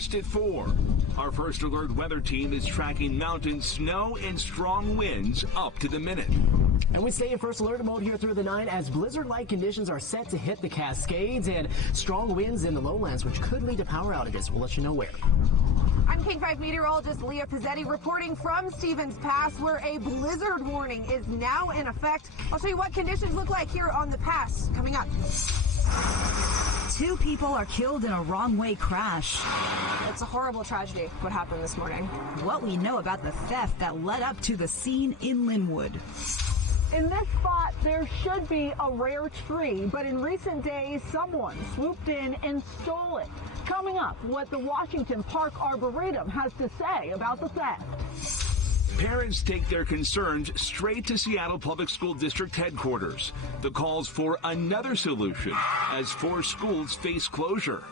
first at 4. Our first alert weather team is tracking mountain snow and strong winds up to the minute. And we stay in first alert mode here through the night as blizzard-like conditions are set to hit the Cascades and strong winds in the lowlands, which could lead to power outages. We'll let you know where. I'm King 5 meteorologist Leah Pizzetti reporting from Stevens Pass, where a blizzard warning is now in effect. I'll show you what conditions look like here on the pass coming up. 2 people are killed in a wrong-way crash. It's a horrible tragedy what happened this morning. What we know about the theft that led up to the scene in Linwood. In this spot, there should be a rare tree, but in recent days, someone swooped in and stole it. Coming up, what the Washington Park Arboretum has to say about the theft. Parents take their concerns straight to Seattle Public School District headquarters. The calls for another solution as 4 schools face closure.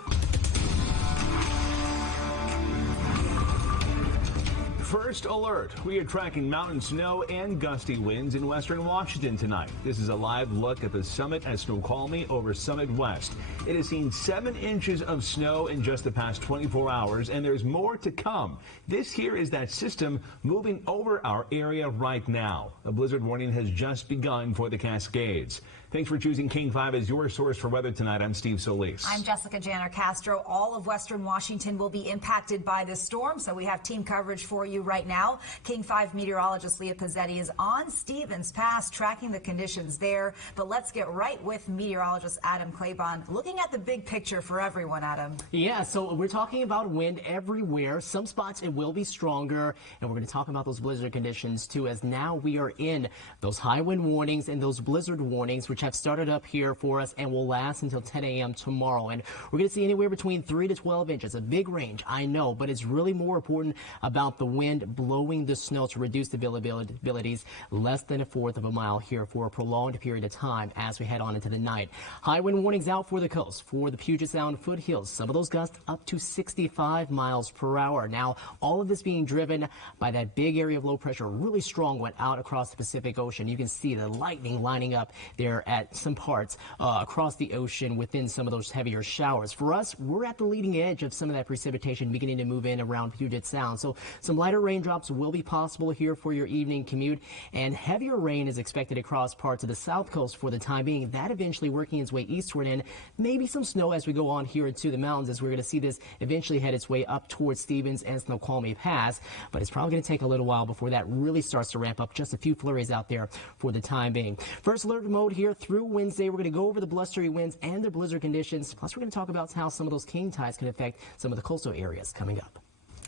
First alert. We are tracking mountain snow and gusty winds in western Washington tonight. This is a live look at the summit at Snoqualmie over Summit West. It has seen 7 inches of snow in just the past 24 hours, and there's more to come. This here is that system moving over our area right now. A blizzard warning has just begun for the Cascades. Thanks for choosing King 5 as your source for weather tonight. I'm Steve Solis. I'm Jessica Janner Castro. All of western Washington will be impacted by this storm, so we have team coverage for you right now. King 5 meteorologist Leah Pizzetti is on Stevens Pass tracking the conditions there. But let's get right with meteorologist Adam Claybon looking at the big picture for everyone, Adam. Yeah, so we're talking about wind everywhere. Some spots it will be stronger, and we're going to talk about those blizzard conditions too, as now we are in those high wind warnings and those blizzard warnings, which have started up here for us and will last until 10 a.m. tomorrow. And we're going to see anywhere between 3 to 12 inches. A big range, I know, but it's really more important about the wind blowing the snow to reduce the visibilities less than 1/4 of a mile here for a prolonged period of time as we head on into the night. High wind warnings out for the coast, for the Puget Sound foothills. Some of those gusts up to 65 miles per hour. Now, all of this being driven by that big area of low pressure, really strong one out across the Pacific Ocean. You can see the lightning lining up there at some parts across the ocean within some of those heavier showers. For us, we're at the leading edge of some of that precipitation beginning to move in around Puget Sound. So some lighter raindrops will be possible here for your evening commute, and heavier rain is expected across parts of the south coast for the time being. That eventually working its way eastward, and maybe some snow as we go on here into the mountains, as we're going to see this eventually head its way up towards Stevens and Snoqualmie Pass. But it's probably going to take a little while before that really starts to ramp up. Just a few flurries out there for the time being. First alert mode here through Wednesday. We're going to go over the blustery winds and the blizzard conditions. Plus, we're going to talk about how some of those king tides can affect some of the coastal areas coming up.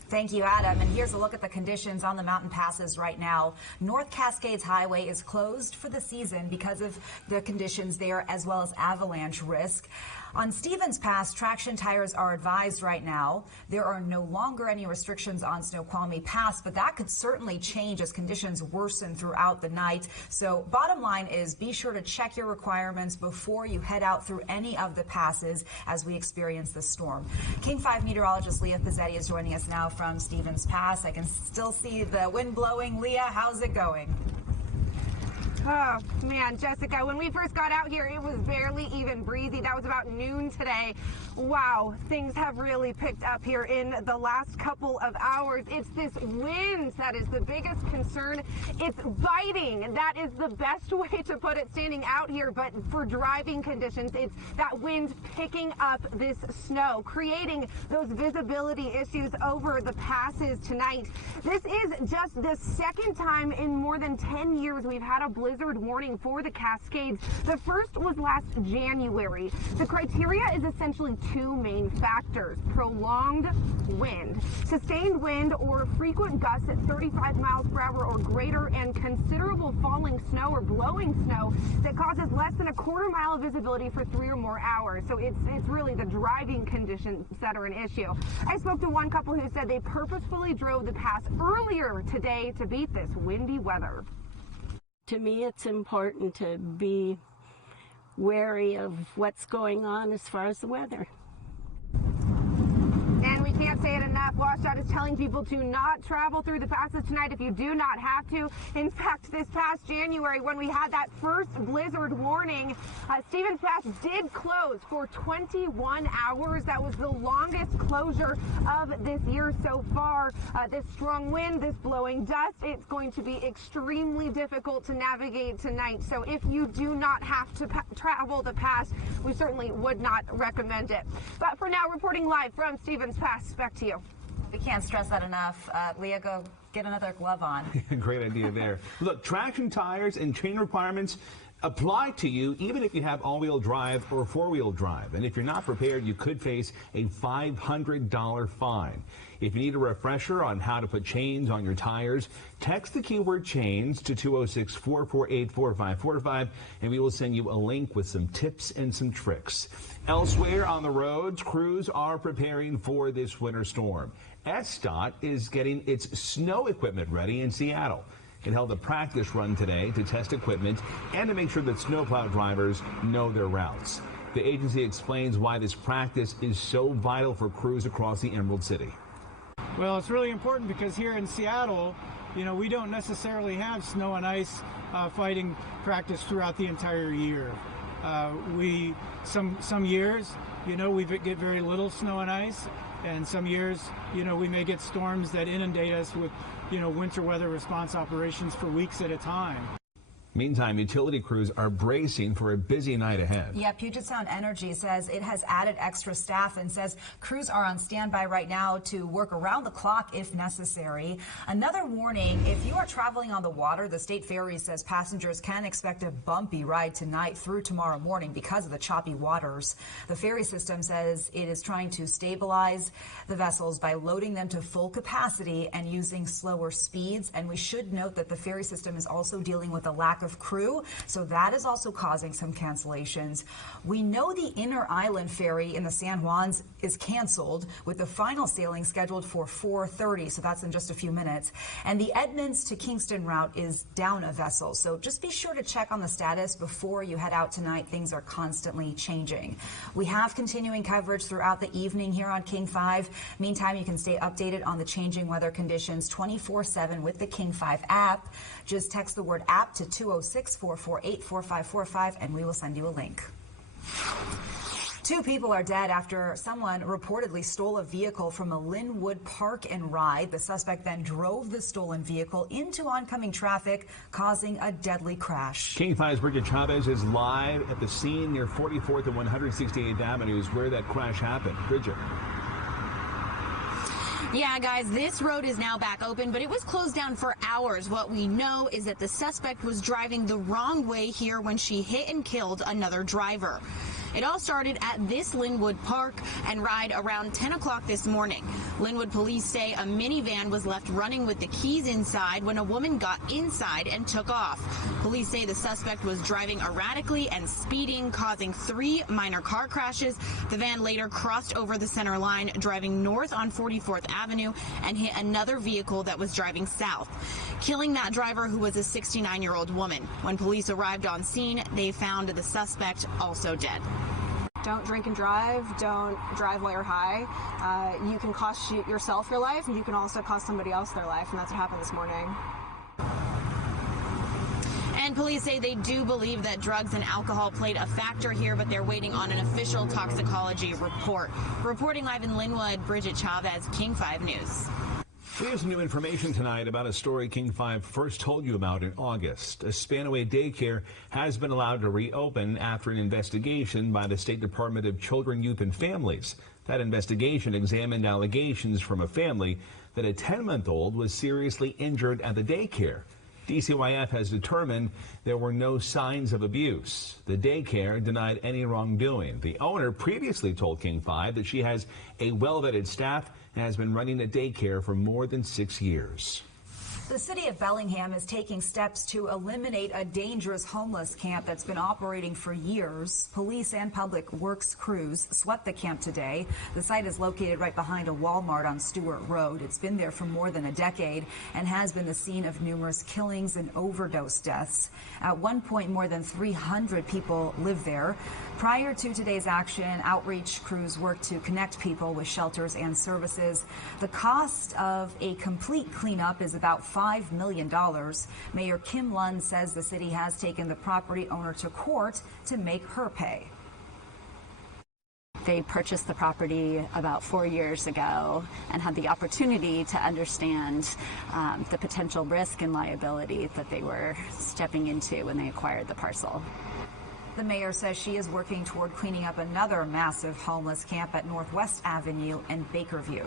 Thank you, Adam. And here's a look at the conditions on the mountain passes right now. North Cascades Highway is closed for the season because of the conditions there, as well as avalanche risk. On Stevens Pass, traction tires are advised right now. There are no longer any restrictions on Snoqualmie Pass, but that could certainly change as conditions worsen throughout the night. So bottom line is be sure to check your requirements before you head out through any of the passes as we experience this storm. King 5 meteorologist Leah Pizzetti is joining us now from Stevens Pass. I can still see the wind blowing. Leah, how's it going? Oh, man, Jessica, when we first got out here, it was barely even breezy. That was about noon today. Wow, things have really picked up here in the last couple of hours. It's this wind that is the biggest concern. It's biting, and that is the best way to put it standing out here. But for driving conditions, it's that wind picking up this snow, creating those visibility issues over the passes tonight. This is just the second time in more than 10 years we've had a blizzard warning for the Cascades. The first was last January. The criteria is essentially 2 main factors: prolonged wind, sustained wind or frequent gusts at 35 miles per hour or greater, and considerable falling snow or blowing snow that causes less than 1/4 mile of visibility for 3 or more hours. So it's really the driving conditions that are an issue. I spoke to one couple who said they purposefully drove the pass earlier today to beat this windy weather. To me, it's important to be wary of what's going on as far as the weather. And we can't say it enough. WashDOT is telling people to not travel through the passes tonight if you do not have to. In fact, this past January, when we had that first blizzard warning, Stevens Pass did close for 21 hours. That was the longest closure of this year so far. This strong wind, this blowing dust, it's going to be extremely difficult to navigate tonight. So if you do not have to travel the pass, we certainly would not recommend it. But for now, reporting live from Stevens Pass, back to you. We can't stress that enough. Leah, go get another glove on. Great idea there. Look, traction tires and chain requirements apply to you even if you have all-wheel drive or four-wheel drive. And if you're not prepared, you could face a $500 fine. If you need a refresher on how to put chains on your tires, text the keyword chains to 206-448-4545, and we will send you a link with some tips and some tricks. Elsewhere on the roads, crews are preparing for this winter storm. SDOT is getting its snow equipment ready in Seattle. It held a practice run today to test equipment and to make sure that snowplow drivers know their routes. The agency explains why this practice is so vital for crews across the Emerald City. Well, it's really important because here in Seattle, we don't necessarily have snow and ice fighting practice throughout the entire year. Some years, we get very little snow and ice, and some years, we may get storms that inundate us with winter weather response operations for weeks at a time. Meantime, utility crews are bracing for a busy night ahead. Yeah, Puget Sound Energy says it has added extra staff and says crews are on standby right now to work around the clock if necessary. Another warning, if you are traveling on the water, the state ferry says passengers can expect a bumpy ride tonight through tomorrow morning because of the choppy waters. The ferry system says it is trying to stabilize the vessels by loading them to full capacity and using slower speeds. And we should note that the ferry system is also dealing with a lack of crew, so that is also causing some cancellations. We know the Inner Island ferry in the San Juans is canceled, with the final sailing scheduled for 4:30, so that's in just a few minutes. And the Edmonds to Kingston route is down a vessel, so just be sure to check on the status before you head out tonight. Things are constantly changing. We have continuing coverage throughout the evening here on King 5. Meantime, you can stay updated on the changing weather conditions 24/7 with the King 5 app. Just text the word app to 206-448-4545 and we will send you a link. 2 people are dead after someone reportedly stole a vehicle from a Linwood Park and Ride. The suspect then drove the stolen vehicle into oncoming traffic, causing a deadly crash. King 5's Bridget Chavez is live at the scene near 44th and 168th Avenues where that crash happened. Bridget. Yeah, guys, this road is now back open, but it was closed down for hours. What we know is that the suspect was driving the wrong way here when she hit and killed another driver. It all started at this Linwood Park and Ride around 10 o'clock this morning. Linwood police say a minivan was left running with the keys inside when a woman got inside and took off. Police say the suspect was driving erratically and speeding, causing 3 minor car crashes. The van later crossed over the center line, driving north on 44th Avenue and hit another vehicle that was driving south, killing that driver, who was a 69-year-old woman. When police arrived on scene, they found the suspect also dead. Don't drink and drive. Don't drive while you're high. You can cost yourself your life, and you can also cost somebody else their life, and that's what happened this morning. And police say they do believe that drugs and alcohol played a factor here, but they're waiting on an official toxicology report. Reporting live in Linwood, Bridget Chavez, King 5 News. We have some new information tonight about a story King 5 first told you about in August. A Spanaway daycare has been allowed to reopen after an investigation by the State Department of Children, Youth and Families. That investigation examined allegations from a family that a 10-month-old was seriously injured at the daycare. DCYF has determined there were no signs of abuse. The daycare denied any wrongdoing. The owner previously told King 5 that she has a well-vetted staff and has been running a daycare for more than 6 years. The city of Bellingham is taking steps to eliminate a dangerous homeless camp that's been operating for years. Police and public works crews swept the camp today. The site is located right behind a Walmart on Stewart Road. It's been there for more than a decade and has been the scene of numerous killings and overdose deaths. At one point, more than 300 people live there. Prior to today's action, outreach crews worked to connect people with shelters and services. The cost of a complete cleanup is about $5 million. Mayor Kim Lund says the city has taken the property owner to court to make her pay. They purchased the property about 4 years ago and had the opportunity to understand the potential risk and liability that they were stepping into when they acquired the parcel. The mayor says she is working toward cleaning up another massive homeless camp at Northwest Avenue and Bakerview.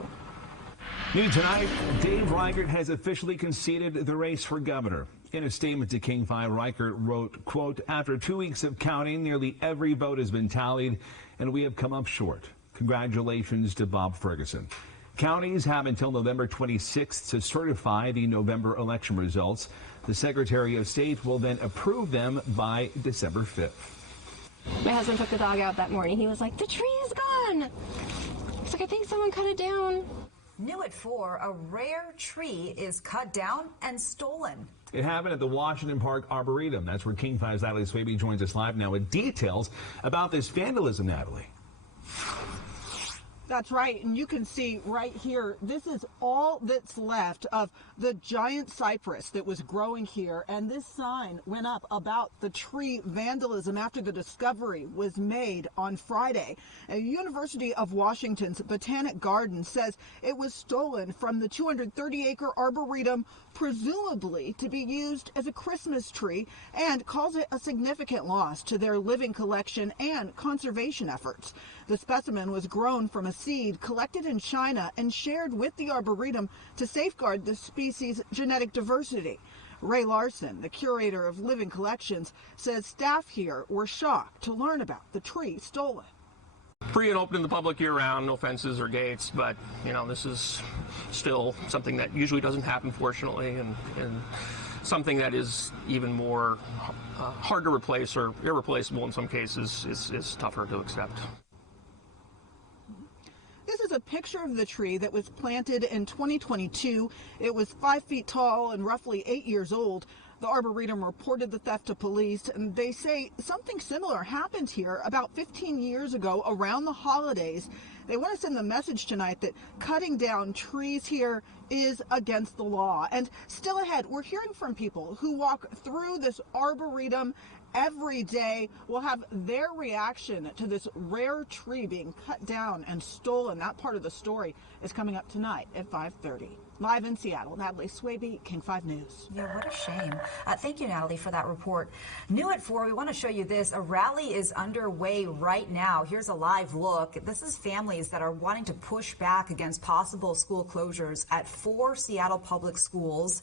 New tonight, Dave Reichert has officially conceded the race for governor. In a statement to King 5, Reichert wrote, quote, "After 2 weeks of counting, nearly every vote has been tallied, and we have come up short. Congratulations to Bob Ferguson." Counties have until November 26th to certify the November election results. The Secretary of State will then approve them by December 5th. My husband took the dog out that morning. He was like, "The tree is gone." It's like, I think someone cut it down. New at 4, a rare tree is cut down and stolen. It happened at the Washington Park Arboretum. That's where King 5's Natalie Swaby joins us live now with details about this vandalism, Natalie. That's right, and you can see right here, this is all that's left of the giant cypress that was growing here, and this sign went up about the tree vandalism after the discovery was made on Friday. A University of Washington's Botanic Garden says it was stolen from the 230-acre Arboretum, presumably to be used as a Christmas tree, and calls it a significant loss to their living collection and conservation efforts. The specimen was grown from a seed collected in China and shared with the Arboretum to safeguard the species' genetic diversity. Ray Larson, the curator of living collections, says staff here were shocked to learn about the tree stolen. Free and open to the public year-round, no fences or gates, but, you know, this is still something that usually doesn't happen, fortunately, and something that is even more hard to replace or irreplaceable in some cases is tougher to accept. This is a picture of the tree that was planted in 2022. It was 5 feet tall and roughly 8 years old. The Arboretum reported the theft to police, and they say something similar happened here about 15 years ago around the holidays. They want to send the message tonight that cutting down trees here is against the law. And still ahead, we're hearing from people who walk through this Arboretum every day. We'll have their reaction to this rare tree being cut down and stolen. That part of the story is coming up tonight at 5:30. Live in Seattle, Natalie Swaby, King 5 News. Yeah, what a shame. Thank you, Natalie, for that report. New at 4, we want to show you this. A rally is underway right now. Here's a live look. This is families that are wanting to push back against possible school closures at 4 Seattle public schools.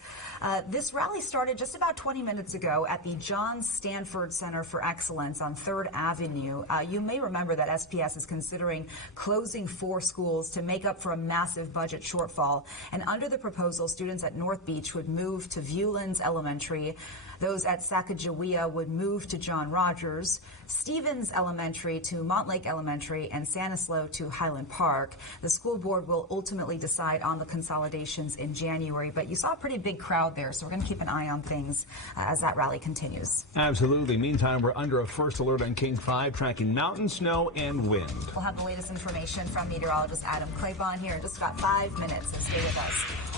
This rally started just about 20 minutes ago at the John Stanford Center for Excellence on 3rd Avenue. You may remember that SPS is considering closing 4 schools to make up for a massive budget shortfall. And under the proposal, students at North Beach would move to Viewlands Elementary. Those at Sacagawea would move to John Rogers, Stevens Elementary to Montlake Elementary, and Sanislo to Highland Park. The school board will ultimately decide on the consolidations in January, but you saw a pretty big crowd there, so we're going to keep an eye on things as that rally continues. Absolutely. Meantime, we're under a first alert on King 5, tracking mountain snow and wind. We'll have the latest information from meteorologist Adam Claybon here in just about 5 minutes, so stay with us.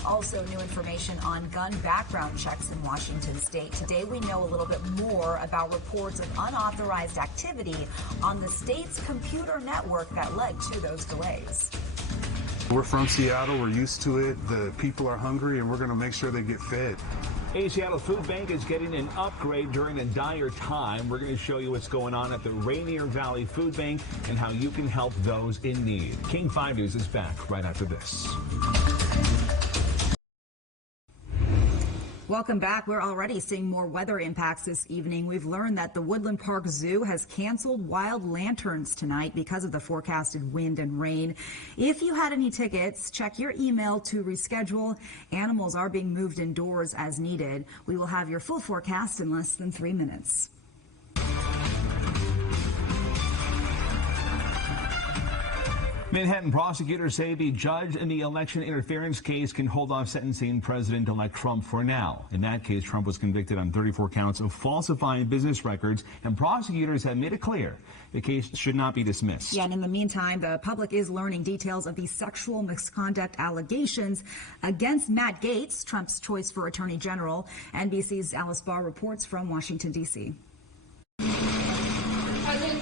Also, new information on gun background checks in Washington state. Today, we know a little bit more about reports of unauthorized activity on the state's computer network that led to those delays. We're from Seattle. We're used to it. The people are hungry, and we're going to make sure they get fed. A Seattle food bank is getting an upgrade during a dire time. We're going to show you what's going on at the Rainier Valley Food Bank and how you can help those in need. King 5 News is back right after this. Welcome back. We're already seeing more weather impacts this evening. We've learned that the Woodland Park Zoo has canceled wild lanterns tonight because of the forecasted wind and rain. If you had any tickets, check your email to reschedule. Animals are being moved indoors as needed. We will have your full forecast in less than 3 minutes. Manhattan prosecutors say the judge in the election interference case can hold off sentencing President-elect Trump for now. In that case, Trump was convicted on 34 counts of falsifying business records, and prosecutors have made it clear the case should not be dismissed. Yeah, and in the meantime, the public is learning details of the sexual misconduct allegations against Matt Gaetz, Trump's choice for Attorney General. NBC's Alice Barr reports from Washington, D.C.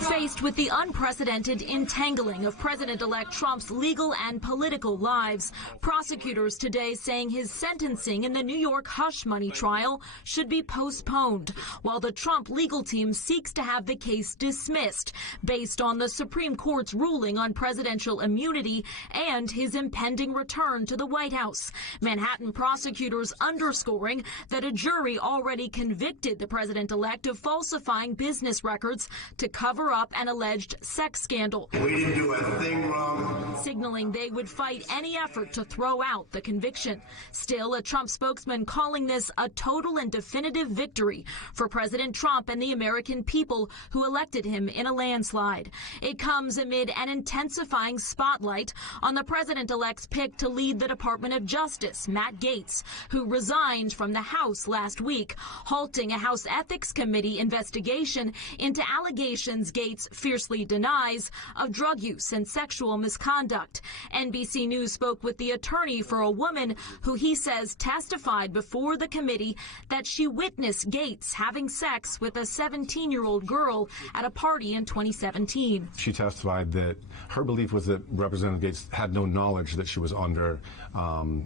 Faced with the unprecedented entangling of President-elect Trump's legal and political lives, prosecutors today saying his sentencing in the New York hush money trial should be postponed, while the Trump legal team seeks to have the case dismissed based on the Supreme Court's ruling on presidential immunity and his impending return to the White House. Manhattan prosecutors underscoring that a jury already convicted the president-elect of falsifying business records to cover up an alleged sex scandal. We didn't do a thing wrong. Signaling they would fight any effort to throw out the conviction. Still, a Trump spokesman calling this a total and definitive victory for President Trump and the American people who elected him in a landslide. It comes amid an intensifying spotlight on the president-elect's pick to lead the Department of Justice, Matt Gaetz, who resigned from the House last week, halting a House Ethics Committee investigation into allegations Gaetz fiercely denies of drug use and sexual misconduct. NBC News spoke with the attorney for a woman who he says testified before the committee that she witnessed Gaetz having sex with a 17-year-old girl at a party in 2017. She testified that her belief was that Representative Gaetz had no knowledge that she was under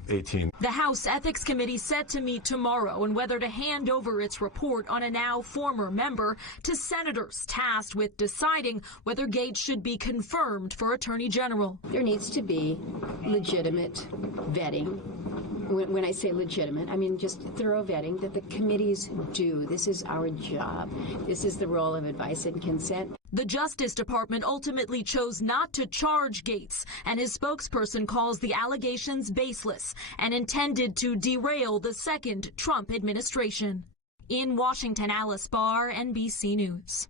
18. The House Ethics Committee set to meet tomorrow on whether to hand over its report on a now former member to senators tasked with deciding whether Gaetz should be confirmed for Attorney General. There needs to be legitimate vetting. When I say legitimate, I mean just thorough vetting that the committees do. This is our job. This is the role of advice and consent. The Justice Department ultimately chose not to charge Gaetz, and his spokesperson calls the allegations baseless and intended to derail the second Trump administration. In Washington, Alice Barr, NBC News.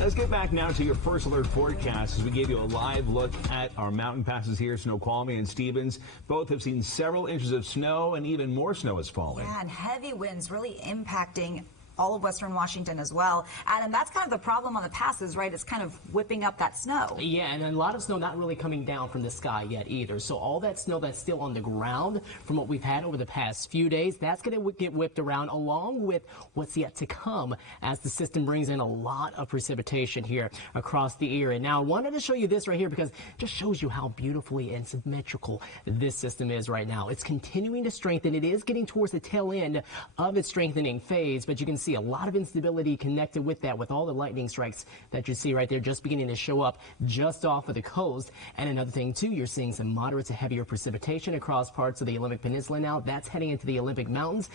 Let's get back now to your first alert forecast as we gave you a live look at our mountain passes here. Snoqualmie and Stevens both have seen several inches of snow, and even more snow is falling. Yeah, and heavy winds really impacting all of western Washington as well. Adam, that's kind of the problem on the passes, right? It's kind of whipping up that snow. Yeah, and a lot of snow not really coming down from the sky yet either. So all that snow that's still on the ground from what we've had over the past few days, that's going to get whipped around along with what's yet to come as the system brings in a lot of precipitation here across the area. Now, I wanted to show you this right here because it just shows you how beautifully and symmetrical this system is right now. It's continuing to strengthen. It is getting towards the tail end of its strengthening phase, but you can see a lot of instability connected with that, with all the lightning strikes that you see right there just beginning to show up just off of the coast. And another thing too, you're seeing some moderate to heavier precipitation across parts of the Olympic Peninsula now. That's heading into the Olympic Mountains.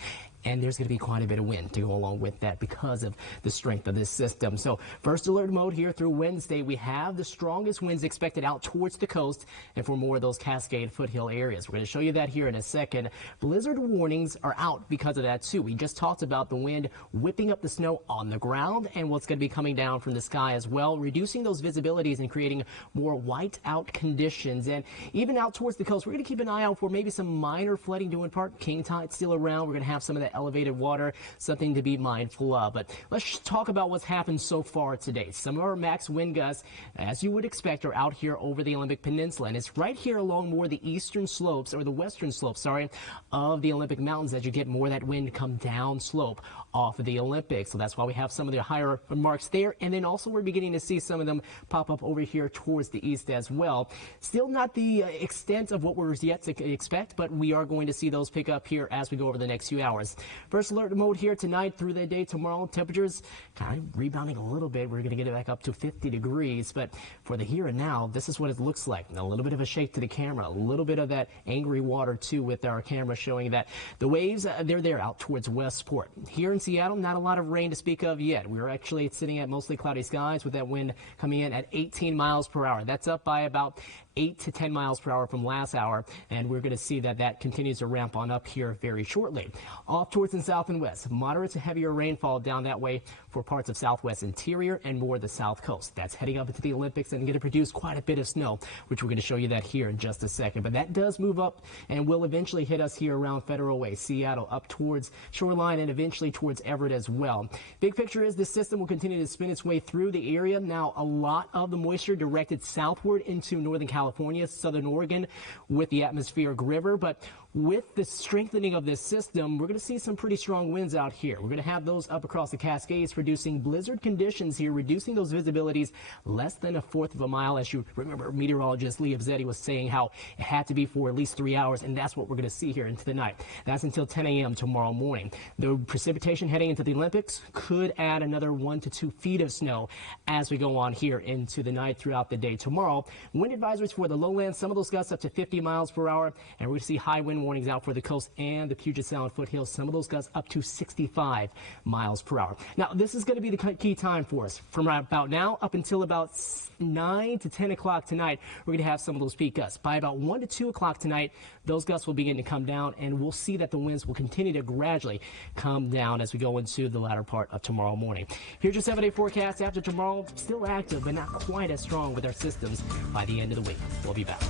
And there's going to be quite a bit of wind to go along with that because of the strength of this system. So first alert mode here through Wednesday. We have the strongest winds expected out towards the coast and for more of those Cascade foothill areas. We're going to show you that here in a second. Blizzard warnings are out because of that too. We just talked about the wind whipping up the snow on the ground and what's going to be coming down from the sky as well, reducing those visibilities and creating more white out conditions. And even out towards the coast, we're going to keep an eye out for maybe some minor flooding due in part. King tide still around. We're going to have some of that elevated water, something to be mindful of. But let's talk about what's happened so far today. Some of our max wind gusts, as you would expect, are out here over the Olympic Peninsula. And it's right here along more the eastern slopes, or the western slopes, sorry, of the Olympic Mountains as you get more of that wind come down slope off of the Olympics. So that's why we have some of the higher marks there. And then also we're beginning to see some of them pop up over here towards the east as well. Still not the extent of what we're yet to expect, but we are going to see those pick up here as we go over the next few hours. First alert mode here tonight through the day tomorrow. Temperatures kind of rebounding a little bit. We're going to get it back up to 50 degrees. But for the here and now, this is what it looks like. A little bit of a shake to the camera, a little bit of that angry water too with our camera showing that the waves, they're there out towards Westport. Here in Seattle, not a lot of rain to speak of yet. We're actually sitting at mostly cloudy skies with that wind coming in at 18 miles per hour. That's up by about 8 to 10 miles per hour from last hour, and we're going to see that that continues to ramp on up here very shortly. Off towards the south and west, moderate to heavier rainfall down that way for parts of southwest interior and more the south coast. That's heading up into the Olympics and going to produce quite a bit of snow, which we're going to show you that here in just a second. But that does move up and will eventually hit us here around Federal Way, Seattle, up towards Shoreline and eventually towards Everett as well. Big picture is this system will continue to spin its way through the area. Now, a lot of the moisture directed southward into Northern California, Southern Oregon with the atmospheric river, but with the strengthening of this system, we're going to see some pretty strong winds out here. We're going to have those up across the Cascades, producing blizzard conditions here, reducing those visibilities less than 1/4 of a mile. As you remember, meteorologist Lee Avzetti was saying how it had to be for at least 3 hours, and that's what we're going to see here into the night. That's until 10 a.m. tomorrow morning. The precipitation heading into the Olympics could add another 1 to 2 feet of snow as we go on here into the night throughout the day tomorrow. Wind advisories for the lowlands, some of those gusts up to 50 miles per hour, and we're going to see high wind warnings out for the coast and the Puget Sound foothills. Some of those gusts up to 65 miles per hour. Now, this is going to be the key time for us. From about now up until about 9 to 10 o'clock tonight, we're going to have some of those peak gusts. By about 1 to 2 o'clock tonight, those gusts will begin to come down, and we'll see that the winds will continue to gradually come down as we go into the latter part of tomorrow morning. Here's your 7-day forecast. After tomorrow, still active, but not quite as strong with our systems by the end of the week. We'll be back.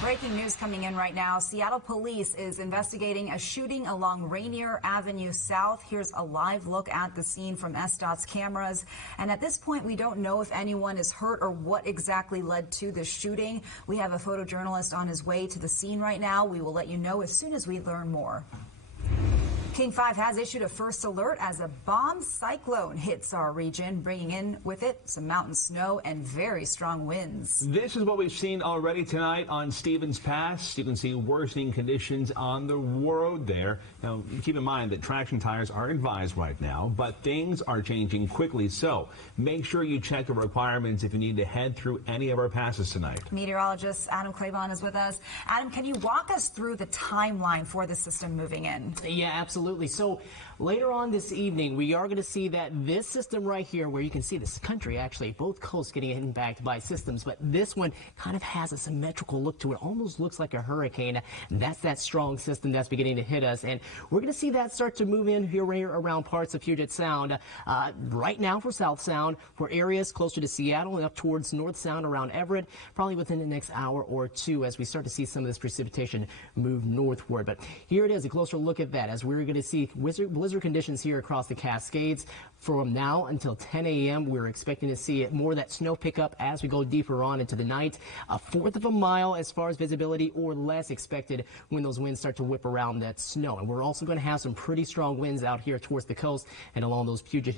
Breaking news coming in right now. Seattle police is investigating a shooting along Rainier Avenue South. Here's a live look at the scene from SDOT's cameras. And at this point, we don't know if anyone is hurt or what exactly led to the shooting. We have a photojournalist on his way to the scene right now. We will let you know as soon as we learn more. King 5 has issued a first alert as a bomb cyclone hits our region, bringing in with it some mountain snow and very strong winds. This is what we've seen already tonight on Stevens Pass. You can see worsening conditions on the road there. Now, keep in mind that traction tires are advised right now, but things are changing quickly. So make sure you check the requirements if you need to head through any of our passes tonight. Meteorologist Adam Claiborne is with us. Adam, can you walk us through the timeline for the system moving in? Yeah, absolutely. So later on this evening, we are going to see that this system right here, where you can see this country, actually, both coasts getting impacted by systems, but this one kind of has a symmetrical look to it. Almost looks like a hurricane. That's that strong system that's beginning to hit us. And we're going to see that start to move in here around parts of Puget Sound. Right now for South Sound, for areas closer to Seattle and up towards North Sound around Everett, probably within the next hour or two as we start to see some of this precipitation move northward. But here it is, a closer look at that as we're going to see blizzard conditions here across the Cascades. From now until 10 a.m., we're expecting to see more of that snow pick up as we go deeper on into the night. 1/4 of a mile as far as visibility or less expected when those winds start to whip around that snow. And we're also going to have some pretty strong winds out here towards the coast and along those Puget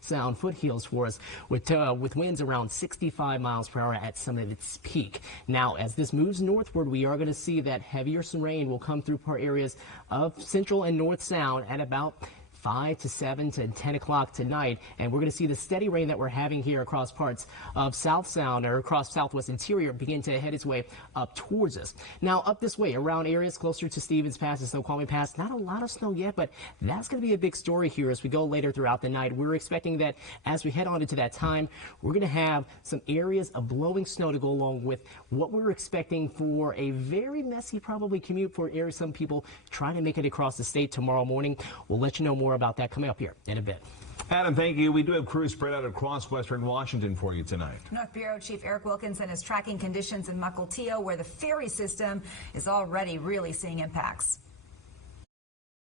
Sound foothills for us with winds around 65 miles per hour at some of its peak. Now, as this moves northward, we are going to see that heavier rain will come through areas of Central and North Sound at about 5 to 7 to 10 o'clock tonight, and we're going to see the steady rain that we're having here across parts of South Sound or across Southwest Interior begin to head its way up towards us. Now, up this way, around areas closer to Stevens Pass and Snoqualmie Pass, not a lot of snow yet, but that's going to be a big story here as we go later throughout the night. We're expecting that as we head on into that time, we're going to have some areas of blowing snow to go along with what we're expecting for a very messy, probably commute for areas, some people trying to make it across the state tomorrow morning. We'll let you know more about that coming up here in a bit. Adam, thank you. We do have crews spread out across western Washington for you tonight. North Bureau Chief Eric Wilkinson is tracking conditions in Mukilteo, where the ferry system is already really seeing impacts.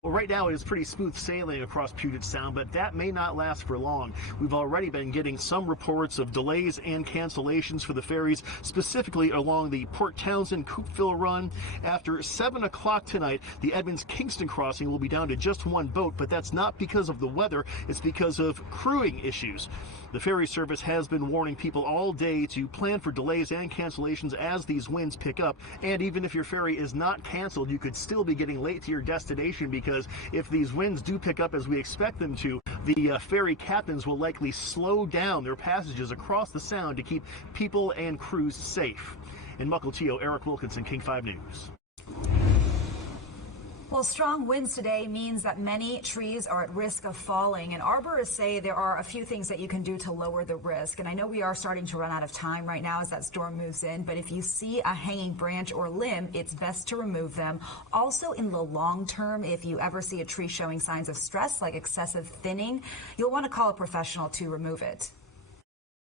Well, right now it is pretty smooth sailing across Puget Sound, but that may not last for long. We've already been getting some reports of delays and cancellations for the ferries, specifically along the Port Townsend-Coupeville run. After 7 o'clock tonight, the Edmonds-Kingston crossing will be down to just one boat, but that's not because of the weather, it's because of crewing issues. The ferry service has been warning people all day to plan for delays and cancellations as these winds pick up. And even if your ferry is not canceled, you could still be getting late to your destination, because if these winds do pick up as we expect them to, the ferry captains will likely slow down their passages across the Sound to keep people and crews safe. In Mukilteo, Eric Wilkinson, King 5 News. Well, strong winds today means that many trees are at risk of falling, and arborists say there are a few things that you can do to lower the risk. And I know we are starting to run out of time right now as that storm moves in, but if you see a hanging branch or limb, it's best to remove them. Also, in the long term, if you ever see a tree showing signs of stress, like excessive thinning, you'll want to call a professional to remove it.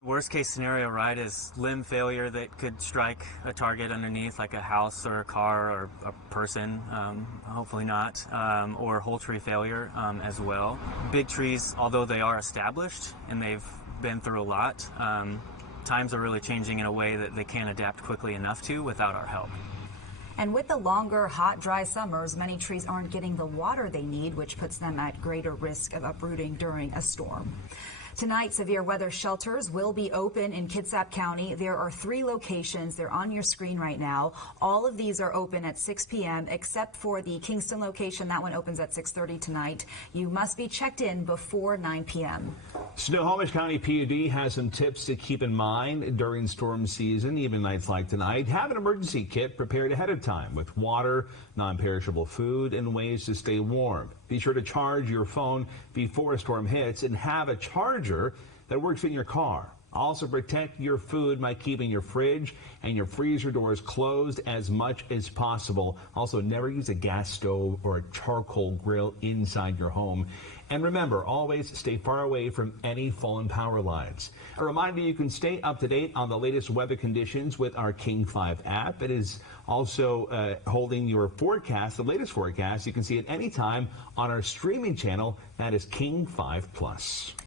Worst case scenario, right, is limb failure that could strike a target underneath, like a house or a car or a person, hopefully not, or whole tree failure as well. Big trees, although they are established and they've been through a lot, times are really changing in a way that they can't adapt quickly enough to without our help. And with the longer, hot, dry summers, many trees aren't getting the water they need, which puts them at greater risk of uprooting during a storm. Tonight, severe weather shelters will be open in Kitsap County. There are 3 locations. They're on your screen right now. All of these are open at 6 p.m. except for the Kingston location. That one opens at 6:30 tonight. You must be checked in before 9 p.m. Snohomish County PUD has some tips to keep in mind during storm season, even nights like tonight. Have an emergency kit prepared ahead of time with water, non-perishable food, and ways to stay warm. Be sure to charge your phone before a storm hits and have a charger that works in your car. Also protect your food by keeping your fridge and your freezer doors closed as much as possible. Also, never use a gas stove or a charcoal grill inside your home. And remember, always stay far away from any fallen power lines. A reminder, you can stay up to date on the latest weather conditions with our King 5 app. It is also holding your forecast, the latest forecast. You can see it anytime on our streaming channel. That is King 5 Plus.